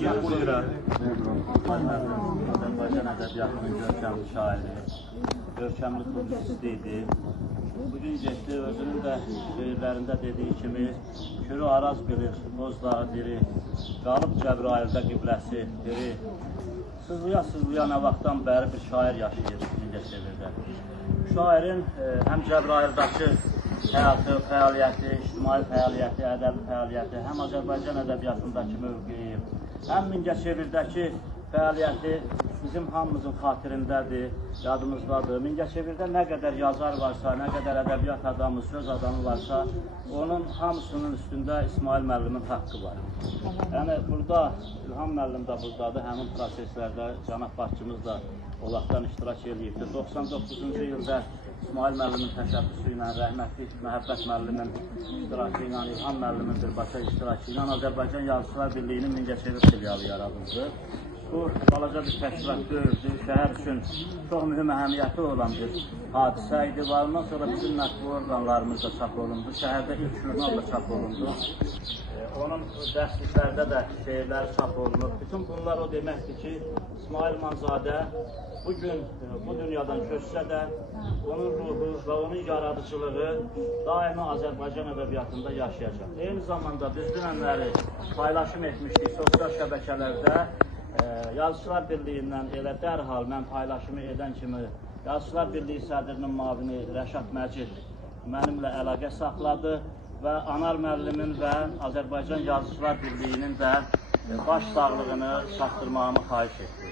Buyurun. Azərbaycan ədəbiyyatının görkəmli şairi, görkəmli publisisti idi. Bugün getdi, özünün də şeirlərində dediyi kimi, Kürü Araz bilir, Bozdağı diri, qalıb Cəbraildə qibləsi diri. Sızlıya nə vaxtdan bəri bir şair yaşayır Mingəçevirdə. Şairin həm Cəbraildəki həyatı, fəaliyyəti, ictimai fəaliyyəti, ədəbi fəaliyyəti, həm Azərbaycan ədəbiyyatındakı mövqeyi, həm Mingəçevirdəki fəaliyyəti bizim hamımızın xatirindədir, yadımızdadır. Mingəçevirdə nə qədər yazar varsa, nə qədər ədəbiyyat adamı, söz adamı varsa, onun hamısının üstündə İsmail müəllimin haqqı var. Yəni, burada İlham müəllim də buradadır, həmin proseslərdə cənab başçımız da o vaxtdan iştirak edibdir. 99-cu ildə İsmail müəllimin təşəbbüsü ilə, rəhmətli Məhəbbət müəllimin iştirakı ilə, İlham müəllimin birbaşa iştirakı ilə Azərbaycan Yazıçılar Birliyinin Mingəçevir filialı yaradıldı. Bu, balaca bir təşkilat döyüldü, şəhər üçün çox mühüm əhəmiyyəti olan bir hadisə idi. Ondan sonra bütün mətbu orqanlarımız da çap olundu, şəhərdə ilk jurnal da çap olundu. Onun dərsliklərdə də şeirləri çap olunur. Bütün bunlar o deməkdir ki, İsmail Manzadə bugün bu dünyadan köçsə də onun ruhu və onun yaradıcılığı daimi Azərbaycan ədəbiyyatında yaşayacaq. Eyni zamanda biz dünənləri paylaşım etmişdik sosial şəbəkələrdə. Yazıçılar Birliyindən elə dərhal mən paylaşımı edən kimi Yazıçılar Birliyi sədrinin müavini Rəşad Məcid mənimlə əlaqə saxladı və Anar müəllimin və Azərbaycan Yazıçılar Birliyinin də baş sağlığını çatdırmağımı xahiş etdi.